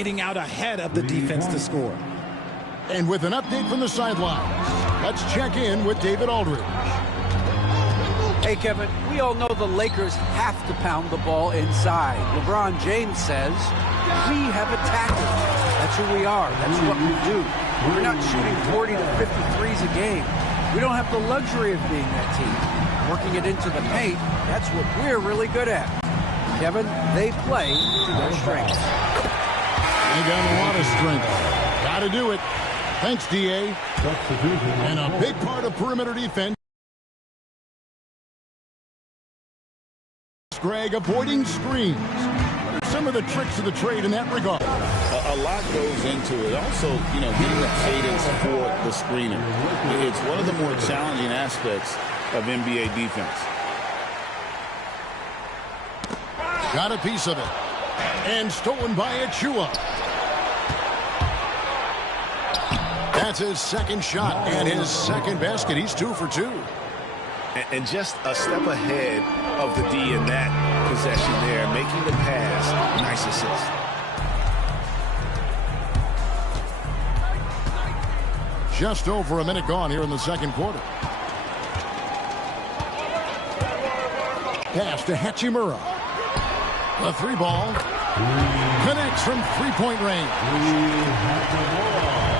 getting out ahead of the defense to score. And with an update from the sidelines, let's check in with David Aldridge. Hey, Kevin, we all know the Lakers have to pound the ball inside. LeBron James says, we have attackers. That's who we are. That's what we do. We're not shooting 40 to 53s a game. We don't have the luxury of being that team. Working it into the paint, that's what we're really good at. Kevin, they play to their strengths. They got a lot of strength. Got to do it. Thanks, D.A. And a big part of perimeter defense. Greg, avoiding screens. What are some of the tricks of the trade in that regard? A lot goes into it. Also, getting the cadence for the screener. It's one of the more challenging aspects of NBA defense. Got a piece of it. And stolen by Achua. That's his second shot and his second basket. He's 2 for 2. And just a step ahead of the D in that possession there, making the pass. Nice assist. Just over a minute gone here in the second quarter. Pass to Hachimura. The 3-ball connects from 3-point range.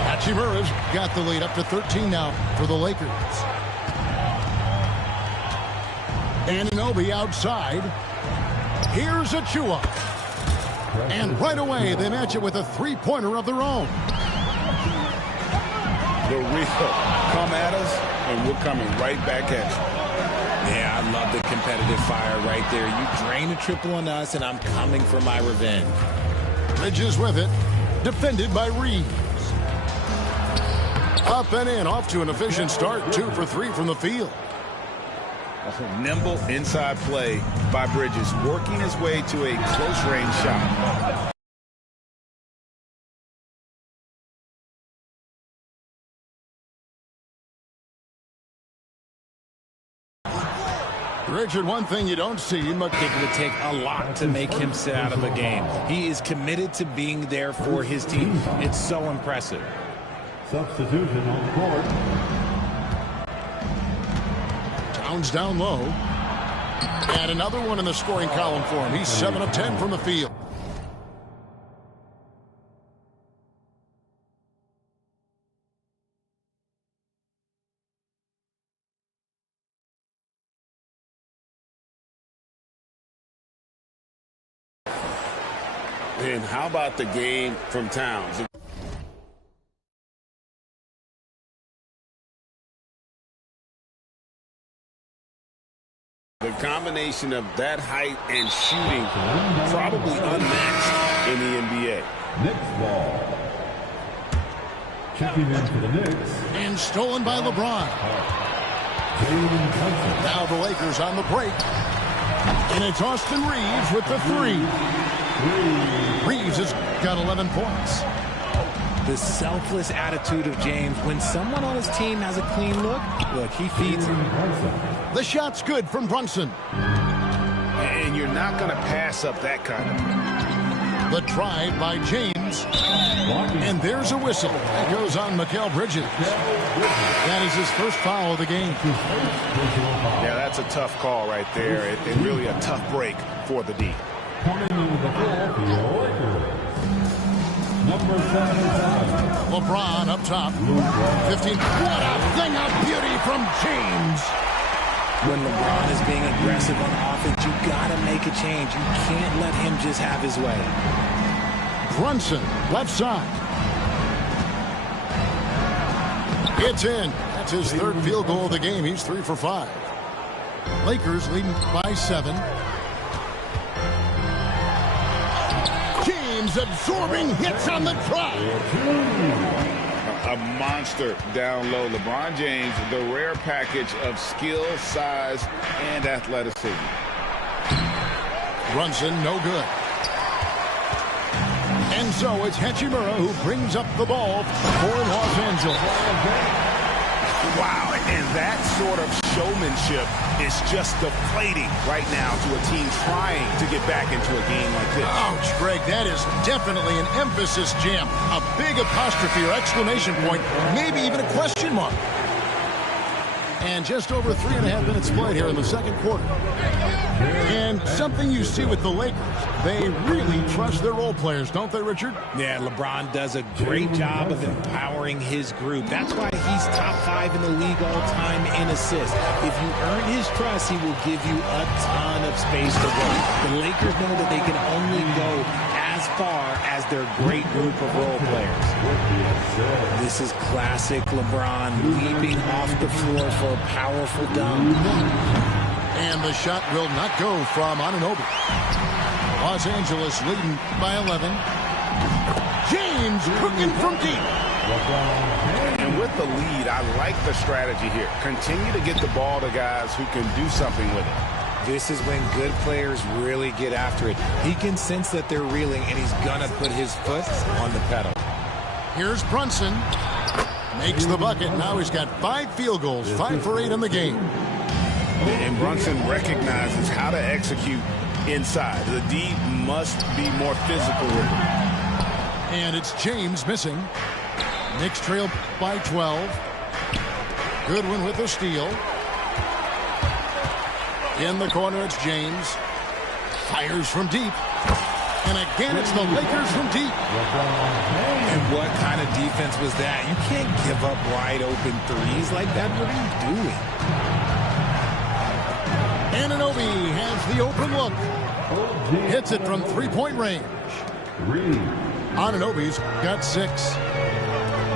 Hachimura's got the lead up to 13 now for the Lakers. Anunoby outside. Here's Achua. And right away, they match it with a 3-pointer of their own. The real come at us, and we're coming right back at you. Yeah, I love the competitive fire right there. You drain a triple on us, and I'm coming for my revenge. Bridges with it. Defended by Reeves. Up and in, off to an efficient start. 2 for 3 from the field. Nimble inside play by Bridges, working his way to a close-range shot. Richard, one thing you don't see much. It would take a lot to make him sit out of a game. He is committed to being there for his team. It's so impressive. Substitution on the court. Towns down low. And another one in the scoring column for him. He's 7 of 10 from the field. And how about the game from Towns? The combination of that height and shooting, probably unmatched in the NBA. Knicks ball. Checking in for the Knicks. And stolen by LeBron. Now the Lakers on the break. And it's Austin Reeves with the 3. Reeves has got 11 points. The selfless attitude of James. When someone on his team has a clean look, he feeds him. The shot's good from Brunson. And you're not going to pass up that kind of. The drive by James. And there's a whistle. That goes on Mikal Bridges. That is his first foul of the game. Yeah, that's a tough call right there. And really a tough break for the D. Coming into the floor for your Lakers. Number 75. LeBron up top. 15. What a thing of beauty from James. When LeBron is being aggressive on offense, you got to make a change. You can't let him just have his way. Brunson, left side. It's in. That's his third field goal of the game. He's 3 for 5. Lakers leading by 7. James absorbing hits on the drive. A monster down low. LeBron James, the rare package of skill, size, and athleticism. Brunson, no good. And so it's Hachimura who brings up the ball for Los Angeles. Wow, and that's sort of showmanship is just deflating right now to a team trying to get back into a game like this. Ouch, Greg, that is definitely an emphasis jam. A big apostrophe or exclamation point, maybe even a question mark. And just over 3.5 minutes played here in the second quarter. And something you see with the Lakers, they really trust their role players, don't they, Richard? Yeah, LeBron does a great job of empowering his group. That's why he's top 5 in the league all time in assists. If you earn his trust, he will give you a ton of space to work. The Lakers know that they can only go as far as their great group of role players. This is classic LeBron leaping off the floor for a powerful dunk. And the shot will not go from Anunoby. Los Angeles leading by 11. James cooking from deep. And with the lead, I like the strategy here. Continue to get the ball to guys who can do something with it. This is when good players really get after it. He can sense that they're reeling, and he's going to put his foot on the pedal. Here's Brunson. Makes the bucket. Now he's got 5 field goals, 5 for 8 in the game. And Brunson recognizes how to execute inside. The D must be more physical with it. And it's James missing. Knicks trail by 12. Goodwin with the steal. In the corner, it's James. Fires from deep. And again, it's the Lakers from deep. And what kind of defense was that? You can't give up wide open threes like that. What are you doing? Anunoby has the open look. Hits it from three-point range. Anunoby's got 6.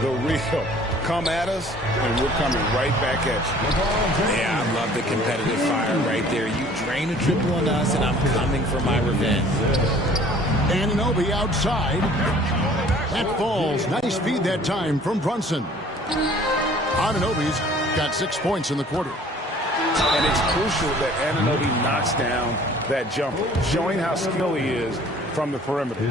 The real come at us, and we're coming right back at you. Yeah, I love the competitive fire right there. You drain a triple on us, and I'm coming for my revenge. Anunoby outside. That falls. Nice feed that time from Brunson. Anunoby's got 6 points in the quarter. And it's crucial that Anunoby knocks down that jumper, showing how skilled he is from the perimeter.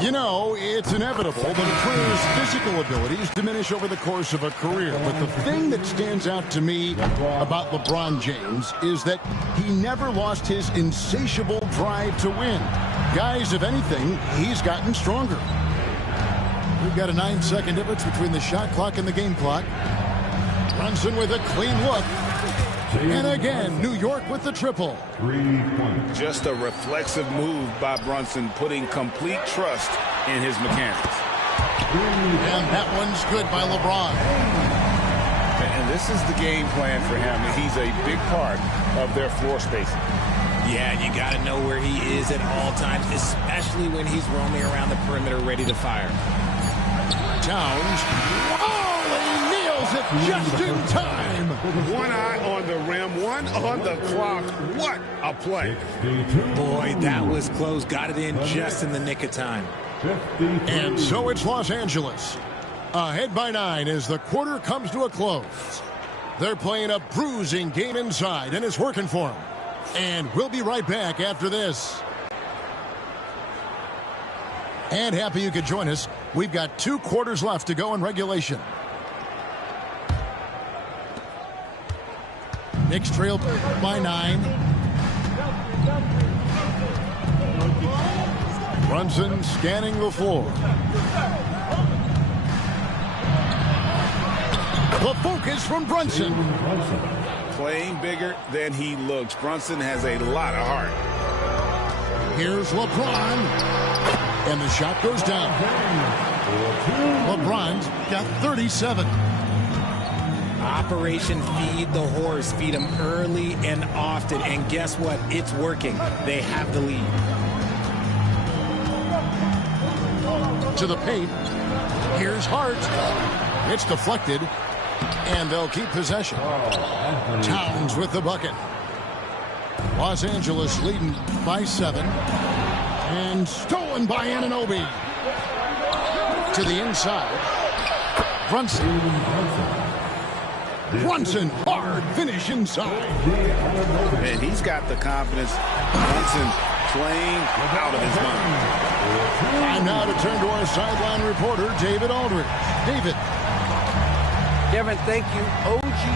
You know, it's inevitable that a player's physical abilities diminish over the course of a career. But the thing that stands out to me about LeBron James is that he never lost his insatiable drive to win. Guys, if anything, he's gotten stronger. We've got a 9-second difference between the shot clock and the game clock. Brunson with a clean look. And again, New York with the triple. Just a reflexive move by Brunson, putting complete trust in his mechanics. And that one's good by LeBron. And this is the game plan for him. He's a big part of their floor spacing. Yeah, and you got to know where he is at all times, especially when he's roaming around the perimeter ready to fire. Towns. Oh, he nails it just in time. One eye on the rim, one on the clock. What a play. Boy, that was close. Got it in just in the nick of time. And so it's Los Angeles. Ahead by 9 as the quarter comes to a close. They're playing a bruising game inside, and it's working for them. And we'll be right back after this. And happy you could join us. We've got 2 quarters left to go in regulation. Knicks trail by 9. Brunson scanning the floor. The focus from Brunson. Playing bigger than he looks. Brunson has a lot of heart. Here's LeBron. And the shot goes down. LeBron's got 37. Operation Feed the Horse. Feed him early and often. And guess what? It's working. They have the lead. To the paint. Here's Hart. It's deflected. And they'll keep possession. Towns with the bucket. Los Angeles leading by 7. And stolen by Anunoby. To the inside. Brunson. Brunson, hard finish inside. And he's got the confidence. Brunson playing out of his mind. And now to turn to our sideline reporter, David Aldridge. David. Kevin, thank you.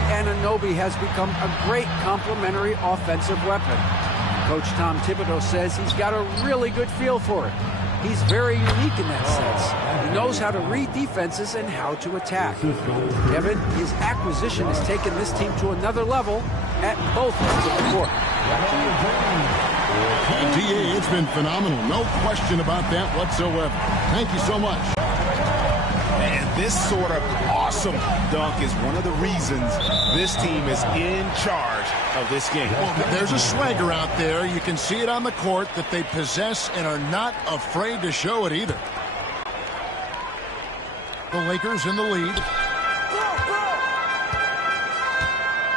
Anunoby has become a great complementary offensive weapon. Coach Tom Thibodeau says he's got a really good feel for it. He's very unique in that sense. He knows how to read defenses and how to attack. Kevin, his acquisition has taken this team to another level at both ends of the court. DA, it's been phenomenal. No question about that whatsoever. Thank you so much. And this sort of awesome dunk is one of the reasons this team is in charge of this game. Well, there's a swagger out there. You can see it on the court that they possess and are not afraid to show it either. The Lakers in the lead.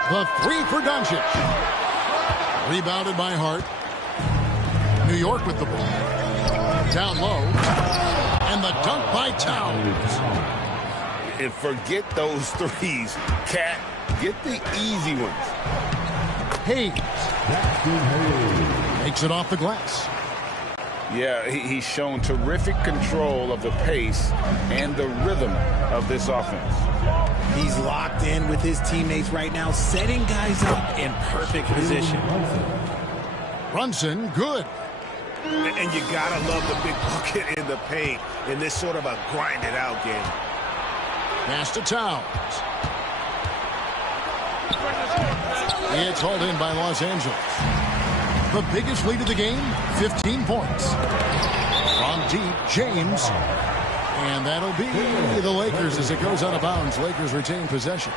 The three for Doncic. Rebounded by Hart. New York with the ball. Down low. And the dunk by Towns. And forget those threes. Cat, get the easy ones. Hayes makes it off the glass. Yeah, he's shown terrific control of the pace and the rhythm of this offense. He's locked in with his teammates right now, setting guys up in perfect position. Brunson, good. And you gotta love the big bucket in the paint in this sort of a grinded out game. Pass to Towns. It's hauled in by Los Angeles. The biggest lead of the game, 15 points. From deep, James. And that'll be the Lakers as it goes out of bounds. Lakers retain possession.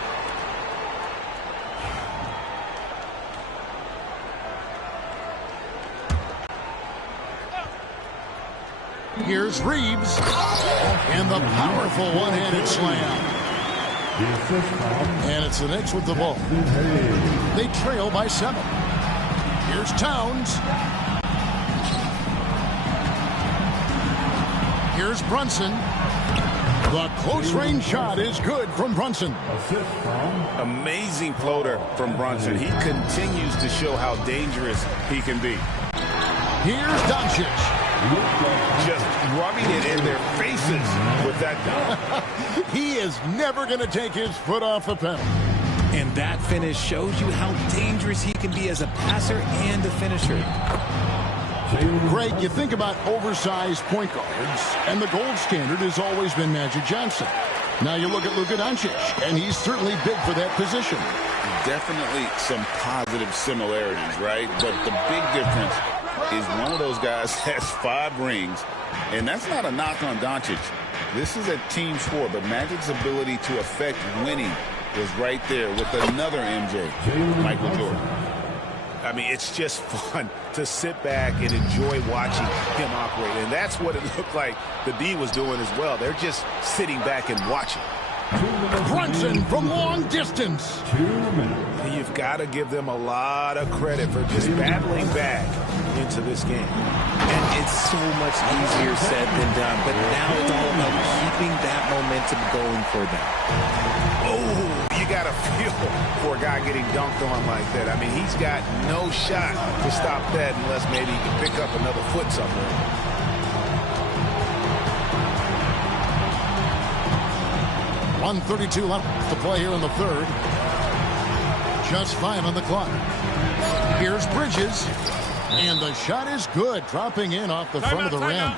Here's Reeves. And the powerful one-handed slam. And it's the Knicks with the ball. They trail by 7. Here's Towns. Here's Brunson. The close-range shot is good from Brunson. Amazing floater from Brunson. He continues to show how dangerous he can be. Here's Doncic. Just rubbing it in their faces with that dunk. He is never going to take his foot off the pedal. And that finish shows you how dangerous he can be as a passer and a finisher. Greg, you think about oversized point guards, and the gold standard has always been Magic Johnson. Now you look at Luka Doncic, and he's certainly big for that position. Definitely some positive similarities, right? But the big difference is one of those guys has 5 rings, and that's not a knock on Doncic. This is a team sport, but Magic's ability to affect winning was right there with another MJ, Michael Jordan. I mean, it's just fun to sit back and enjoy watching him operate. And that's what it looked like the D was doing as well. They're just sitting back and watching. Brunson from long distance. And you've got to give them a lot of credit for just battling back into this game. And it's so much easier said than done. But now it's all about keeping that momentum going for them. Oh, you got to feel for a guy getting dunked on like that. I mean, he's got no shot to stop that unless maybe he can pick up another foot somewhere. .132 left to play here in the third. Just 5 on the clock. Here's Bridges. And the shot is good, dropping in off the front of the rim.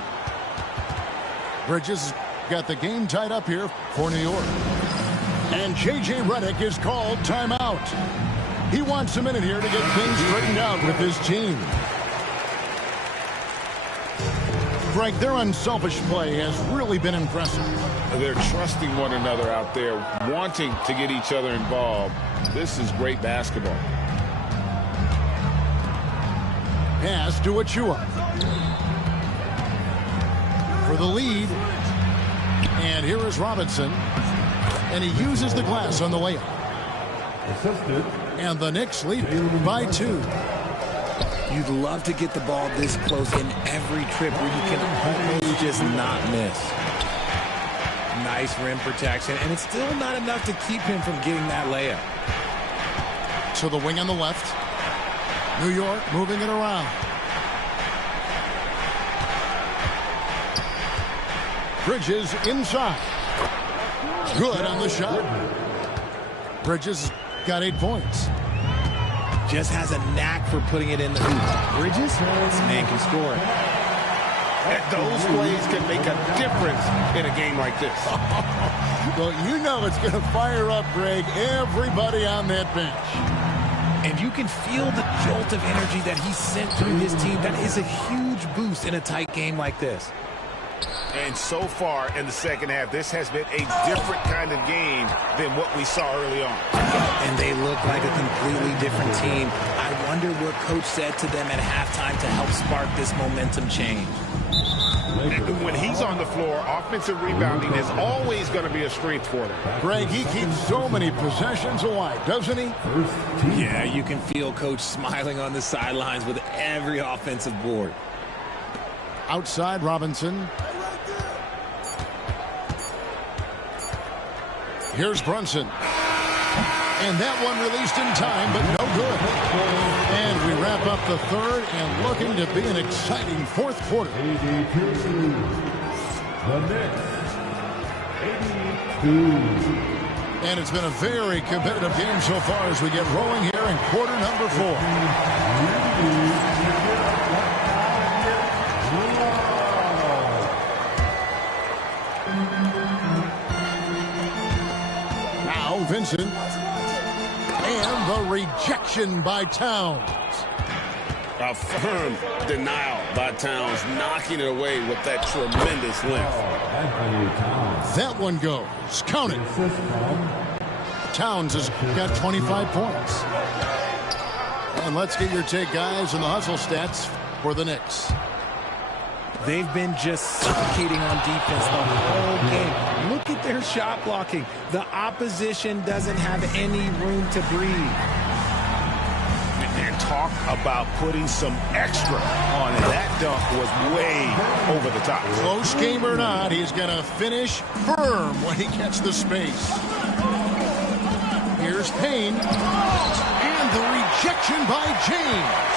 Bridges got the game tied up here for New York. And J.J. Redick is called timeout. He wants a minute here to get things straightened out with his team. Greg, their unselfish play has really been impressive. They're trusting one another out there, wanting to get each other involved. This is great basketball. Pass to Achua. For the lead. And here is Robinson. And he uses the glass on the layup. And the Knicks lead by 2. You'd love to get the ball this close in every trip where you can almost just not miss. Nice rim protection, and it's still not enough to keep him from getting that layup. To the wing on the left. New York moving it around. Bridges inside. Good on the shot. Bridges got 8 points. Just has a knack for putting it in the hoop. Bridges, this man can score. And those plays can make a difference in a game like this. Well, you know it's going to fire up, Greg, everybody on that bench. And you can feel the jolt of energy that he sent through his team. That is a huge boost in a tight game like this. And so far in the second half, this has been a different kind of game than what we saw early on. And they look like a completely different team. I wonder what Coach said to them at halftime to help spark this momentum change. And when he's on the floor, offensive rebounding is always going to be a strength for them. Greg, he keeps so many possessions alive, doesn't he? Yeah, you can feel Coach smiling on the sidelines with every offensive board. Outside Robinson. Here's Brunson. And that one released in time, but no good. And we wrap up the third and looking to be an exciting fourth quarter. 82. The Knicks. 82. And it's been a very competitive game so far as we get rolling here in quarter number 4. Now Vincent. And the rejection by Towns. A firm denial by Towns, knocking it away with that tremendous length. That one goes. Count it. Towns has got 25 points. And let's get your take, guys, on the hustle stats for the Knicks. They've been just suffocating on defense the whole game. Look at their shot blocking. The opposition doesn't have any room to breathe. And talk about putting some extra on it. That dunk was way over the top. Close game or not, he's going to finish firm when he gets the space. Here's Payne. And the rejection by James.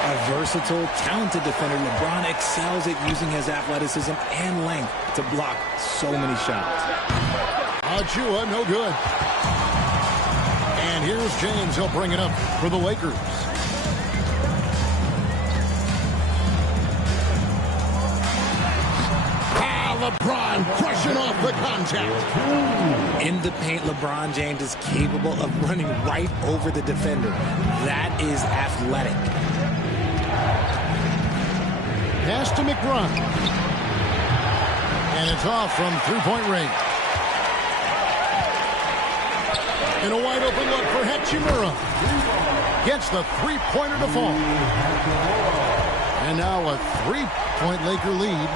A versatile, talented defender, LeBron excels at using his athleticism and length to block so many shots. Achua, no good. And here's James. He'll bring it up for the Lakers. LeBron crushing off the contact. In the paint, LeBron James is capable of running right over the defender. That is athletic. Pass to McBride. And it's off from three-point range. And a wide open look for Hachimura. Gets the three-pointer to fall. And now a three-point Laker lead.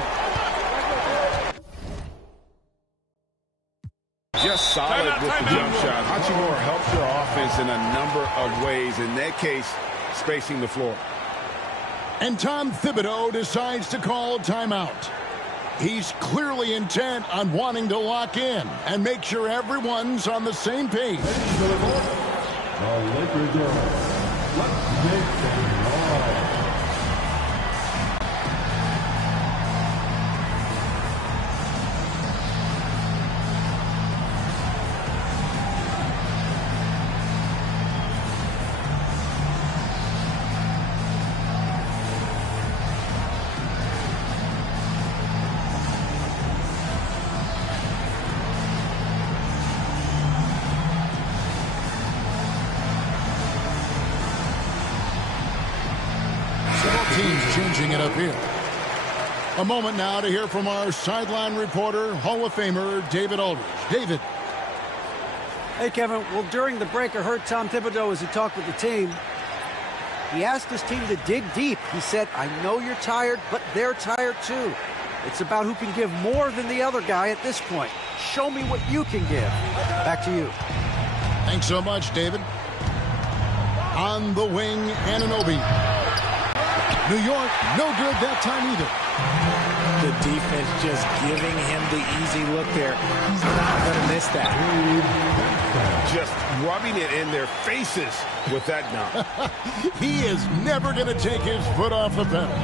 Just solid with the jump shot. Hachimura helps your offense in a number of ways. In that case, spacing the floor. And Tom Thibodeau decides to call timeout. He's clearly intent on wanting to lock in and make sure everyone's on the same page. The Lakers are. Let's make some noise. Teams changing it up here. A moment now to hear from our sideline reporter, Hall of Famer David Aldridge. David. Hey, Kevin. Well, during the break, I heard Tom Thibodeau as he talked with the team. He asked his team to dig deep. He said, I know you're tired, but they're tired too. It's about who can give more than the other guy at this point. Show me what you can give. Back to you. Thanks so much, David. On the wing, Anunoby. New York, no good that time either. The defense just giving him the easy look there. He's not going to miss that. Just rubbing it in their faces with that dunk. He is never going to take his foot off the pedal.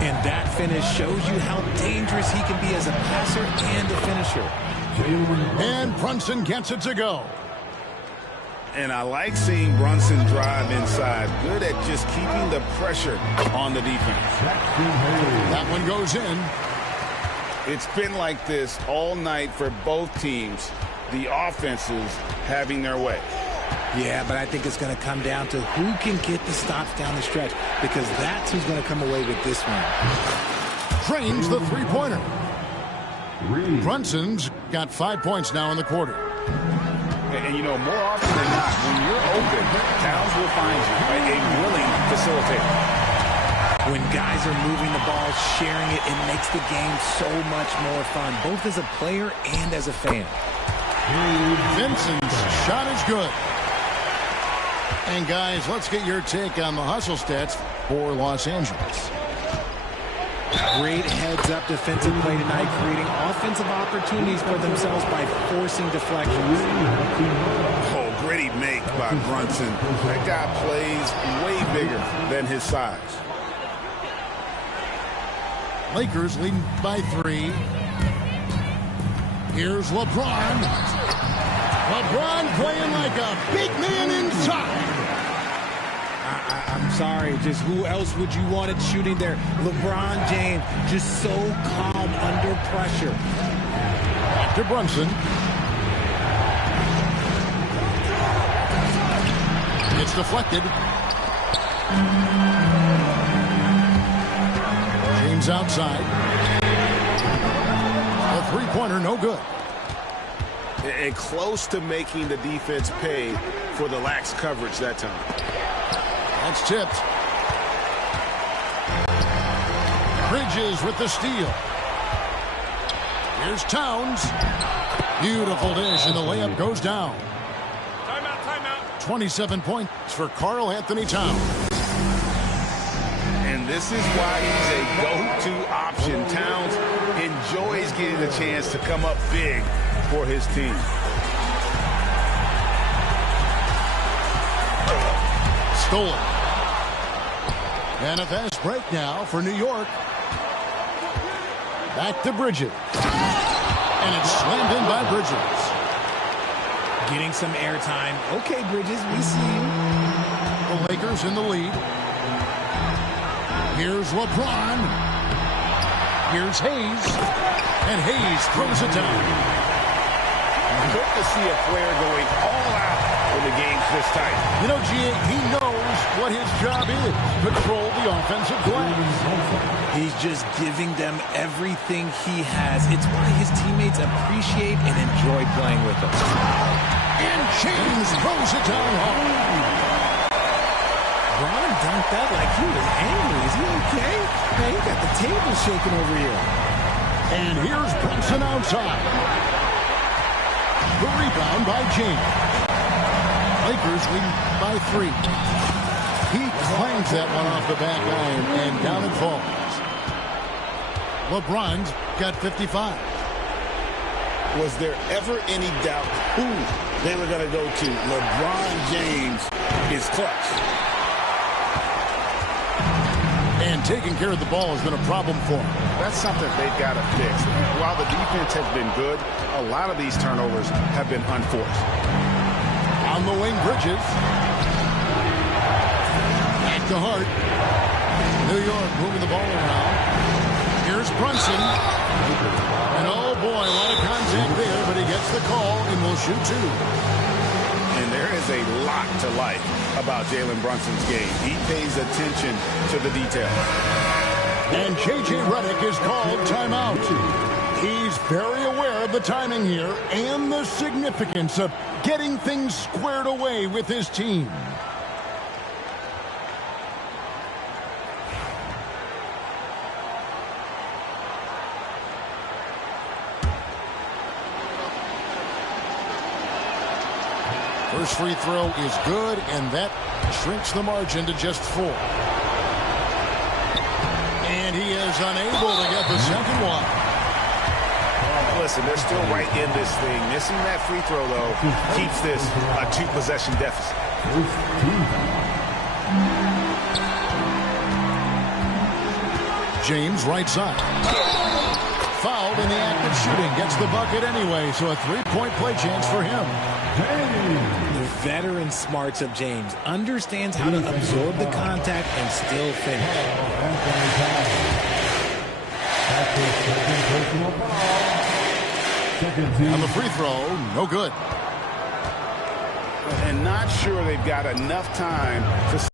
And that finish shows you how dangerous he can be as a passer and a finisher. And Brunson gets it to go. And I like seeing Brunson drive inside. Good at just keeping the pressure on the defense. That one goes in. It's been like this all night for both teams. The offenses having their way. Yeah, but I think it's going to come down to who can get the stops down the stretch, because that's who's going to come away with this one. Drains the three-pointer. Brunson's got 5 points now in the quarter. And you know, more often than not, when you're open, Towns will find you, right? A willing facilitator. When guys are moving the ball, sharing it, it makes the game so much more fun, both as a player and as a fan. Vincent's shot is good. And guys, let's get your take on the hustle stats for Los Angeles. Great heads-up defensive play tonight, creating offensive opportunities for themselves by forcing deflections. Oh, gritty make by Brunson. That guy plays way bigger than his size. Lakers leading by 3. Here's LeBron. LeBron playing like a big man inside. I'm sorry, just who else would you want it shooting there? LeBron James, just so calm under pressure. Back to Brunson. It's deflected. James outside. A three-pointer, no good. And close to making the defense pay for the lax coverage that time. That's tipped. Bridges with the steal. Here's Towns. Beautiful dish, and the layup goes down. Timeout. 27 points for Karl Anthony Towns. And this is why he's a go-to option. Towns enjoys getting the chance to come up big for his team. Stolen. And a fast break now for New York. Back to Bridges. And it's slammed in by Bridges. Getting some airtime. Okay, Bridges, we see you. The Lakers in the lead. Here's LeBron. Here's Hayes. And Hayes throws it down. Good to see a player going all out when the game's this tight. You know, G.A., he knows what his job is. Control the offensive glass. He's just giving them everything he has. It's why his teammates appreciate and enjoy playing with him. And James throws it down hard. Bron dunked that like he was angry. Is he okay? Man, he got the table shaking over here. And here's Brunson outside. The rebound by James. Lakers lead by 3. He clangs that one off the back iron, and down it falls. LeBron's got 55. Was there ever any doubt who they were going to go to? LeBron James is clutch. And taking care of the ball has been a problem for him. That's something they've got to fix. While the defense has been good, a lot of these turnovers have been unforced. On the wing, Bridges. Back to Hart. New York moving the ball around. Here's Brunson. And oh boy, a lot of contact there, but he gets the call and will shoot 2. And there is a lot to like about Jalen Brunson's game. He pays attention to the details. And J.J. Redick is called timeout. He's very aware of the timing here and the significance of getting things squared away with his team. First free throw is good, and that shrinks the margin to just 4. And he is unable to get the second one. Listen, they're still right in this thing. Missing that free throw, though, keeps this a 2-possession deficit. James right side. Fouled in the act of shooting. Gets the bucket anyway, so a 3-point play chance for him. The veteran smarts of James. Understands how to absorb the contact and still finish. And the free throw, no good. And not sure they've got enough time to...